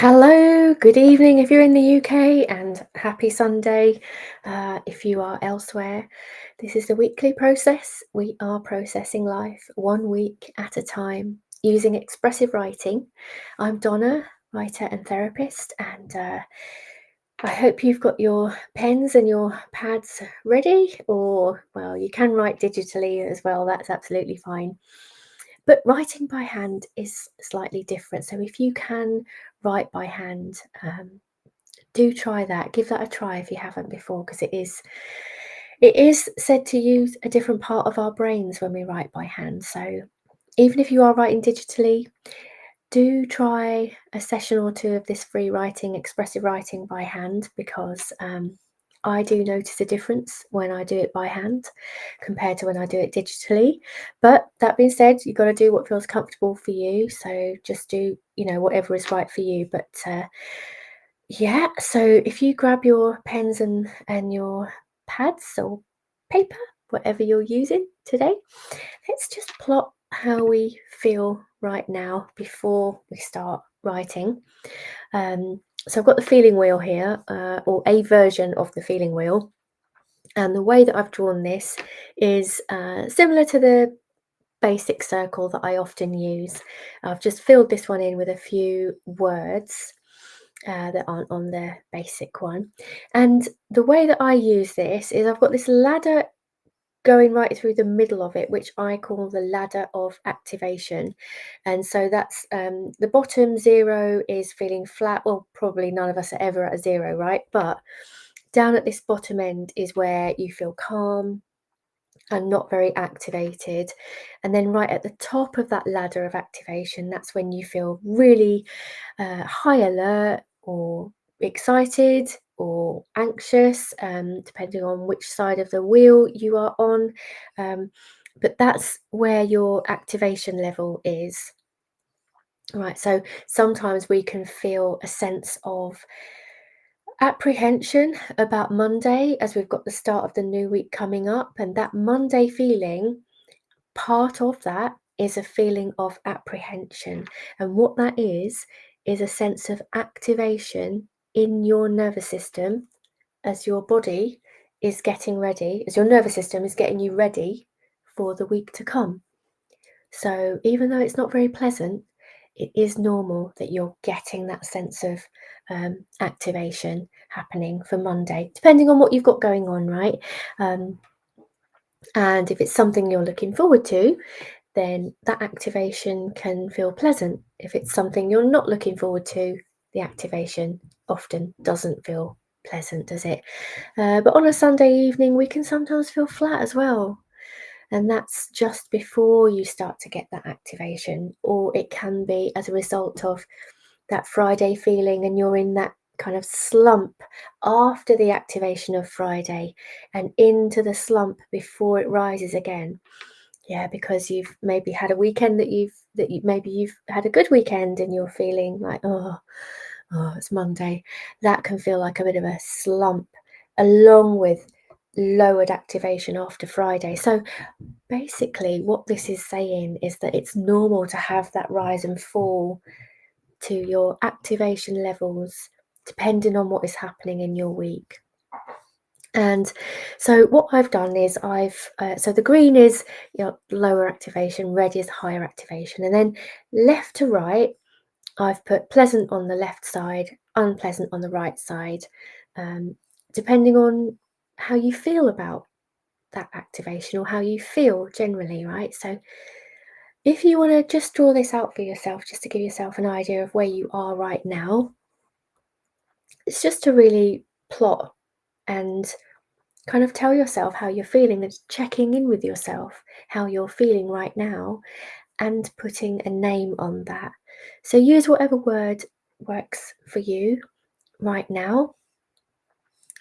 Hello, good evening if you're in the UK, and happy Sunday if you are elsewhere. This is the weekly process. We are processing life one week at a time using expressive writing. I'm Donna, writer and therapist, and I hope you've got your pens and your pads ready, or, well, you can write digitally as well, that's absolutely fine. But writing by hand is slightly different. So if you can write by hand, do try that. Give that a try if you haven't before, because it is said to use a different part of our brains when we write by hand. So even if you are writing digitally, do try a session or two of this free writing, expressive writing by hand, because I do notice a difference when I do it by hand compared to when I do it digitally. But that being said, you've got to do what feels comfortable for you. So just do, whatever is right for you. But yeah, so if you grab your pens and your pads or paper, whatever you're using today, let's just plot how we feel right now before we start writing. So I've got the feeling wheel here, or a version of the feeling wheel. And the way that I've drawn this is similar to the basic circle that I often use. I've just filled this one in with a few words that aren't on the basic one. And the way that I use this is I've got this ladder going right through the middle of it, which I call the ladder of activation. And so that's the bottom zero is feeling flat. Well, probably none of us are ever at a zero, right? But down at this bottom end is where you feel calm and not very activated. And then right at the top of that ladder of activation, that's when you feel really high alert or excited or anxious, depending on which side of the wheel you are on. But that's where your activation level is. Right, so sometimes we can feel a sense of apprehension about Monday as we've got the start of the new week coming up, and that Monday feeling, part of that is a feeling of apprehension. And what that is a sense of activation in your nervous system as your body is getting ready, as your nervous system is getting you ready for the week to come. So even though it's not very pleasant, it is normal that you're getting that sense of activation happening for Monday, depending on what you've got going on, right? Um, and if it's something you're looking forward to, then that activation can feel pleasant. If it's something you're not looking forward to, the activation often doesn't feel pleasant, does it? But on a Sunday evening, we can sometimes feel flat as well. And that's just before you start to get that activation, or it can be as a result of that Friday feeling, and you're in that kind of slump after the activation of Friday and into the slump before it rises again. Yeah, because you've maybe had a weekend maybe you've had a good weekend and you're feeling like, oh, it's Monday. That can feel like a bit of a slump, along with lowered activation after Friday. So basically, what this is saying is that it's normal to have that rise and fall to your activation levels, depending on what is happening in your week. And so what I've done is so the green is lower activation, red is higher activation, and then left to right, I've put pleasant on the left side, unpleasant on the right side, um, depending on how you feel about that activation or how you feel generally, right? So if you want to just draw this out for yourself, just to give yourself an idea of where you are right now, it's just to really plot and kind of tell yourself how you're feeling and checking in with yourself, how you're feeling right now, and putting a name on that. So use whatever word works for you right now.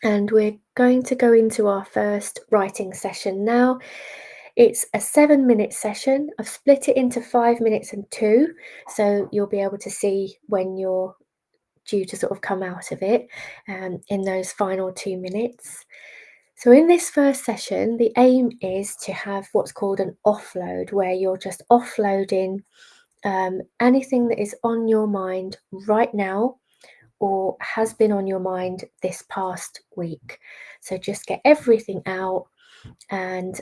And we're going to go into our first writing session now. It's a 7-minute session. I've split it into 5 minutes and 2, so you'll be able to see when you're due to sort of come out of it in those final 2 minutes. So in this first session, the aim is to have what's called an offload, where you're just offloading anything that is on your mind right now or has been on your mind this past week. So just get everything out and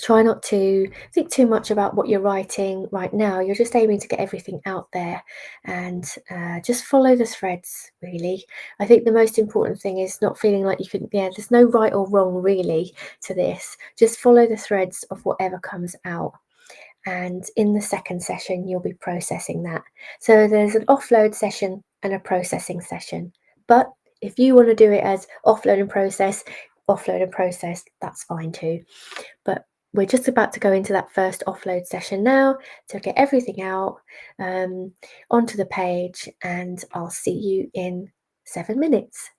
try not to think too much about what you're writing right now. You're just aiming to get everything out there and just follow the threads, really. I think the most important thing is not feeling like you can, there's no right or wrong really to this. Just follow the threads of whatever comes out. And in the second session, you'll be processing that. So there's an offload session and a processing session. But if you want to do it as offload and process, that's fine too. But we're just about to go into that first offload session now to get everything out onto the page, and I'll see you in 7 minutes.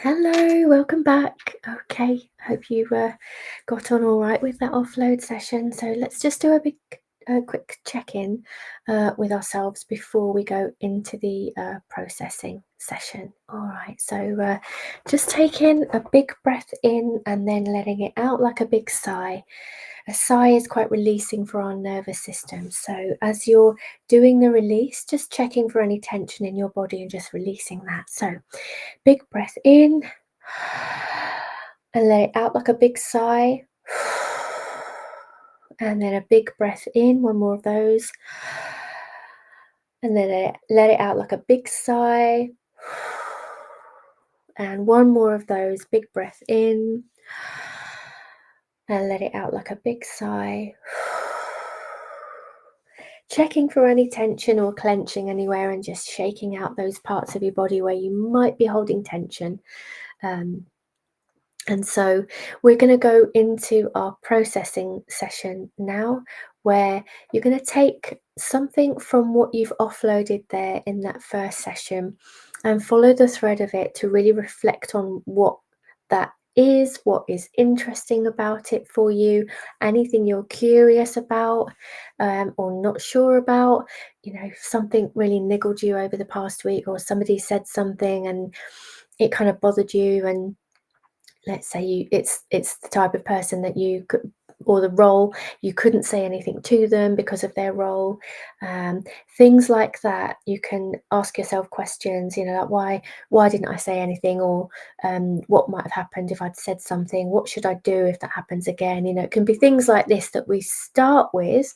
Hello, welcome back. Okay, hope you got on all right with that offload session. So let's just do a quick check-in with ourselves before we go into the processing session. All right, so just taking a big breath in and then letting it out like a big sigh. A sigh is quite releasing for our nervous system. So as you're doing the release, just checking for any tension in your body and just releasing that. So big breath in and let it out like a big sigh. And then a big breath in, one more of those. And then let it out like a big sigh. And one more of those, big breath in. And let it out like a big sigh. Checking for any tension or clenching anywhere and just shaking out those parts of your body where you might be holding tension. And so we're going to go into our processing session now, where you're going to take something from what you've offloaded there in that first session and follow the thread of it to really reflect on what that is, what is interesting about it for you, anything you're curious about or not sure about. You know, if something really niggled you over the past week, or somebody said something and it kind of bothered you, and let's say it's the type of person that you could, or the role, you couldn't say anything to them because of their role, things like that. You can ask yourself questions, you know, like why didn't I say anything, or what might have happened if I'd said something, what should I do if that happens again. You know, it can be things like this that we start with,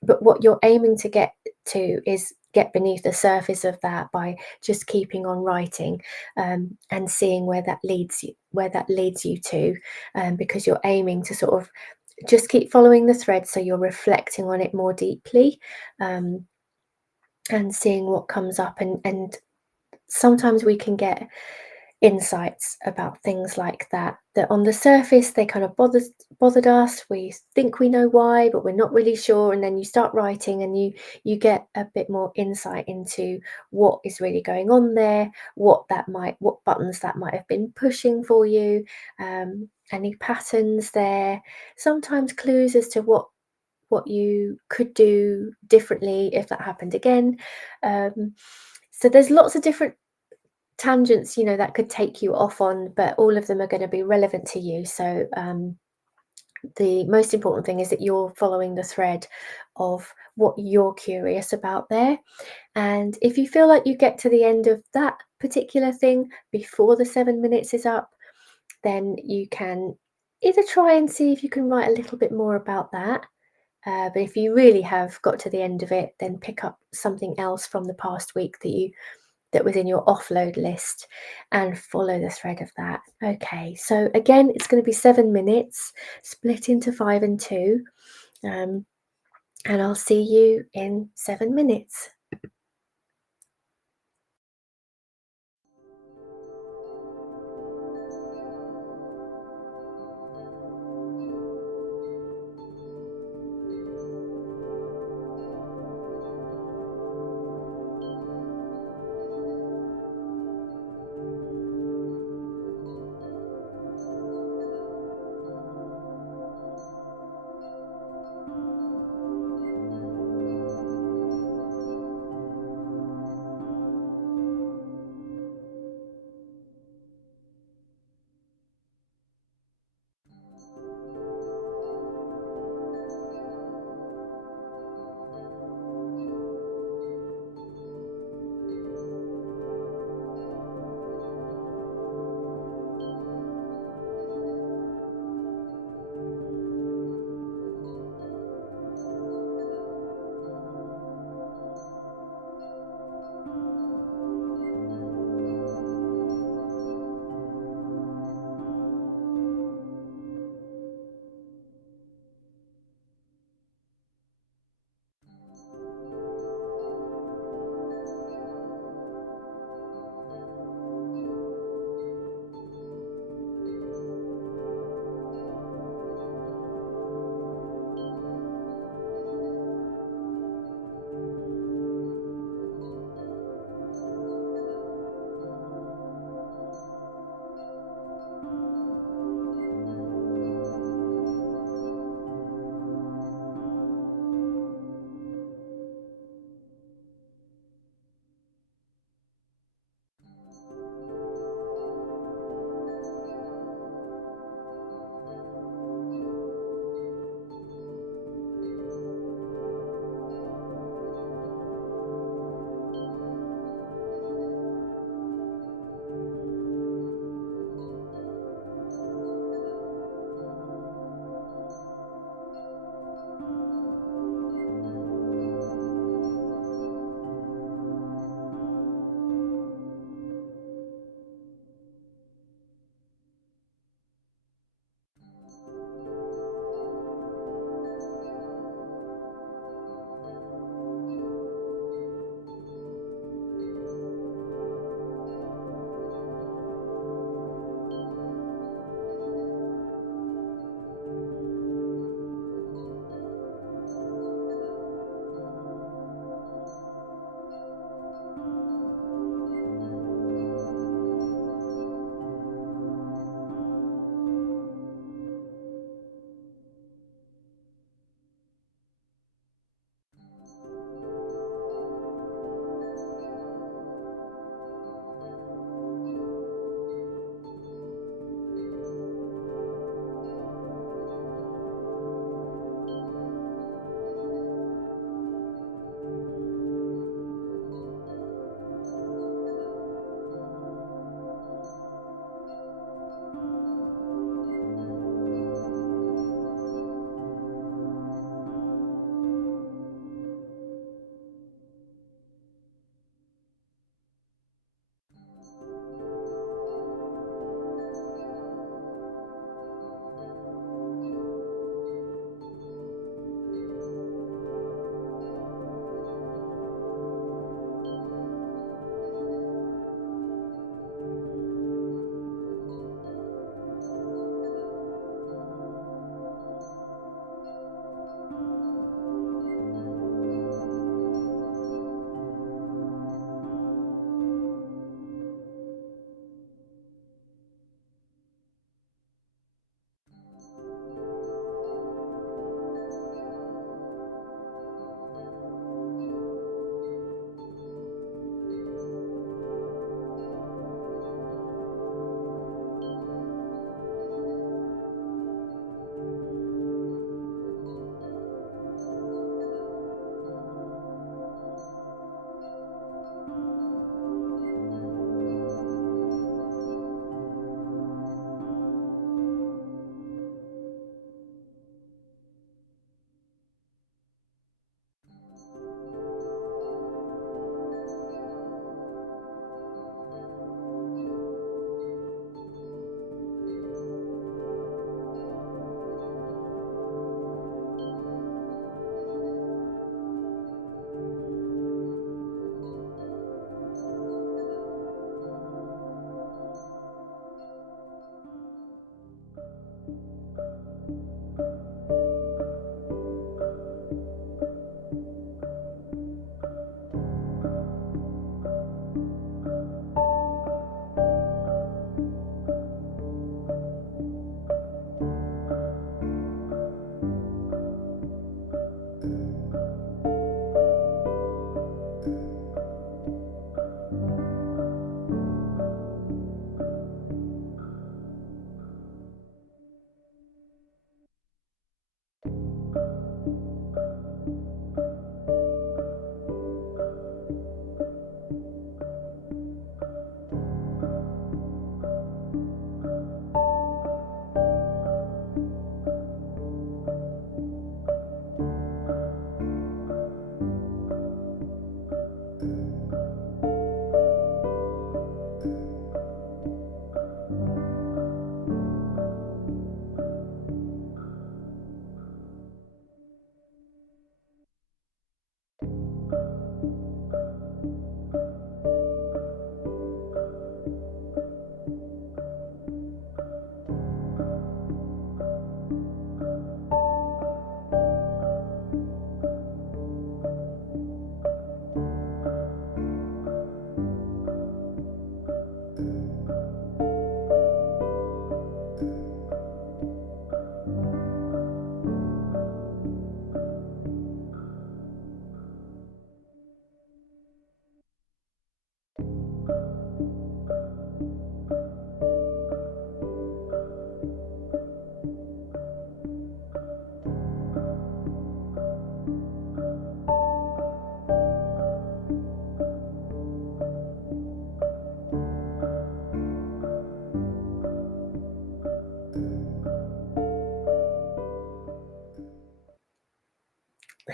but what you're aiming to get to is get beneath the surface of that by just keeping on writing, and seeing where that leads you to, because you're aiming to sort of just keep following the thread, so you're reflecting on it more deeply, and seeing what comes up, and sometimes we can get insights about things like that on the surface they kind of bothered us. We think we know why, but we're not really sure, and then you start writing and you get a bit more insight into what is really going on there, what buttons that might have been pushing for you, any patterns there, sometimes clues as to what you could do differently if that happened again. So there's lots of different tangents, you know, that could take you off on, but all of them are going to be relevant to you. So the most important thing is that you're following the thread of what you're curious about there. And if you feel like you get to the end of that particular thing before the 7 minutes is up, then you can either try and see if you can write a little bit more about that. But if you really have got to the end of it, then pick up something else from the past week that was in your offload list and follow the thread of that. Okay, so again, it's going to be 7 minutes split into 5 and 2, and I'll see you in 7 minutes.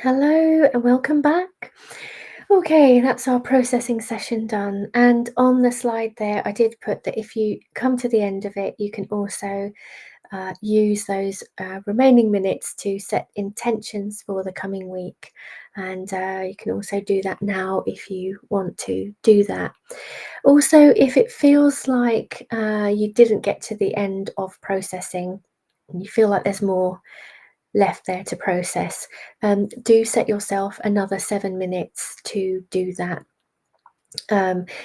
Hello and welcome back. Okay, that's our processing session done. And on the slide there, I did put that if you come to the end of it, you can also use those remaining minutes to set intentions for the coming week. And you can also do that now if you want to do that. Also, if it feels like you didn't get to the end of processing, and you feel like there's more left there to process, do set yourself another 7 minutes to do that.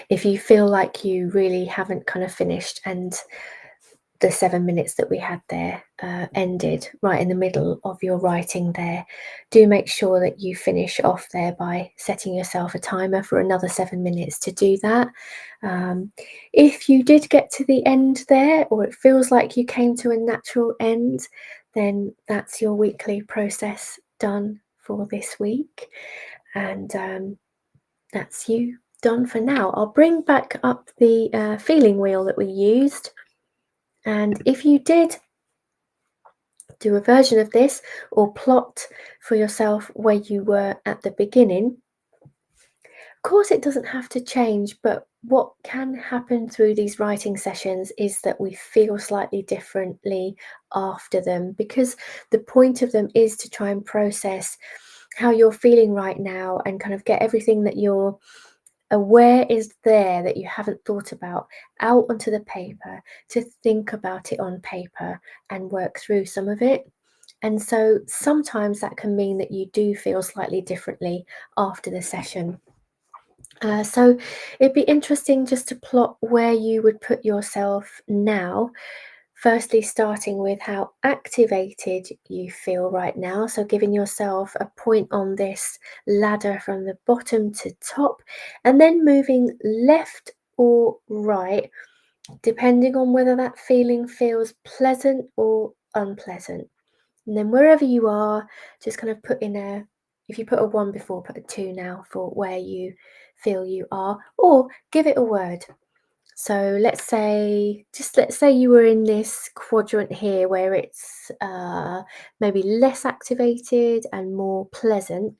If you feel like you really haven't kind of finished and the 7 minutes that we had there ended right in the middle of your writing there, do make sure that you finish off there by setting yourself a timer for another 7 minutes to do that. If you did get to the end there, or it feels like you came to a natural end, then that's your weekly process done for this week. And that's you done for now. I'll bring back up the feeling wheel that we used. And if you did do a version of this or plot for yourself where you were at the beginning, of course, it doesn't have to change, but what can happen through these writing sessions is that we feel slightly differently after them, because the point of them is to try and process how you're feeling right now and kind of get everything that you're aware is there that you haven't thought about out onto the paper, to think about it on paper and work through some of it. And so sometimes that can mean that you do feel slightly differently after the session. So it'd be interesting just to plot where you would put yourself now. Firstly, starting with how activated you feel right now. So giving yourself a point on this ladder from the bottom to top, and then moving left or right, depending on whether that feeling feels pleasant or unpleasant. And then wherever you are, just kind of put in if you put a 1 before, put a 2 now for where you feel you are, or give it a word. So let's say you were in this quadrant here where it's maybe less activated and more pleasant.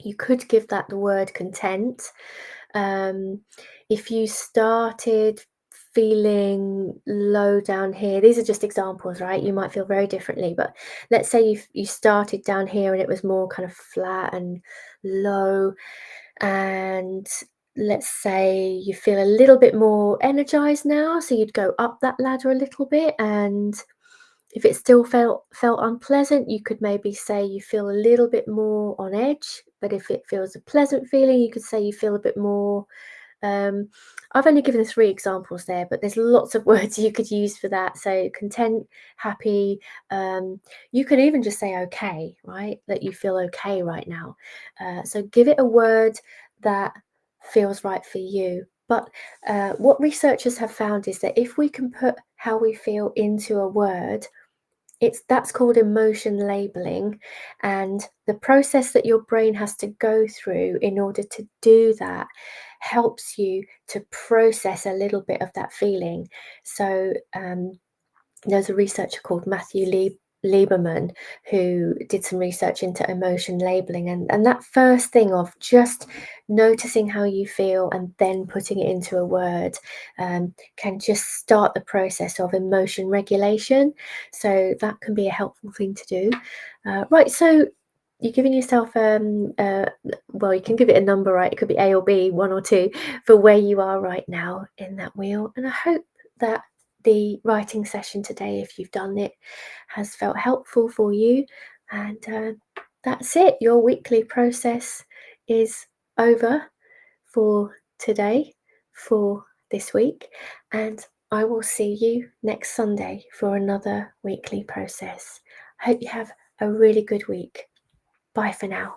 You could give that the word content. If you started feeling low down here, these are just examples, right? You might feel very differently, but let's say you started down here and it was more kind of flat and low, and let's say you feel a little bit more energized now, so you'd go up that ladder a little bit. And if it still felt unpleasant, you could maybe say you feel a little bit more on edge. But if it feels a pleasant feeling, you could say you feel a bit more. I've only given 3 examples there, but there's lots of words you could use for that. So content, happy. You could even just say okay, right? That you feel okay right now. So give it a word that feels right for you. But what researchers have found is that if we can put how we feel into a word, that's called emotion labeling, and the process that your brain has to go through in order to do that helps you to process a little bit of that feeling. So there's a researcher called Matthew Lieberman who did some research into emotion labeling, and that first thing of just noticing how you feel and then putting it into a word can just start the process of emotion regulation. So that can be a helpful thing to do. Right, so you're giving yourself well, you can give it a number, right? It could be A or B, 1 or 2, for where you are right now in that wheel. And I hope that the writing session today, if you've done it, has felt helpful for you. And that's it. Your weekly process is over for today, for this week. And I will see you next Sunday for another weekly process. I hope you have a really good week. Bye for now.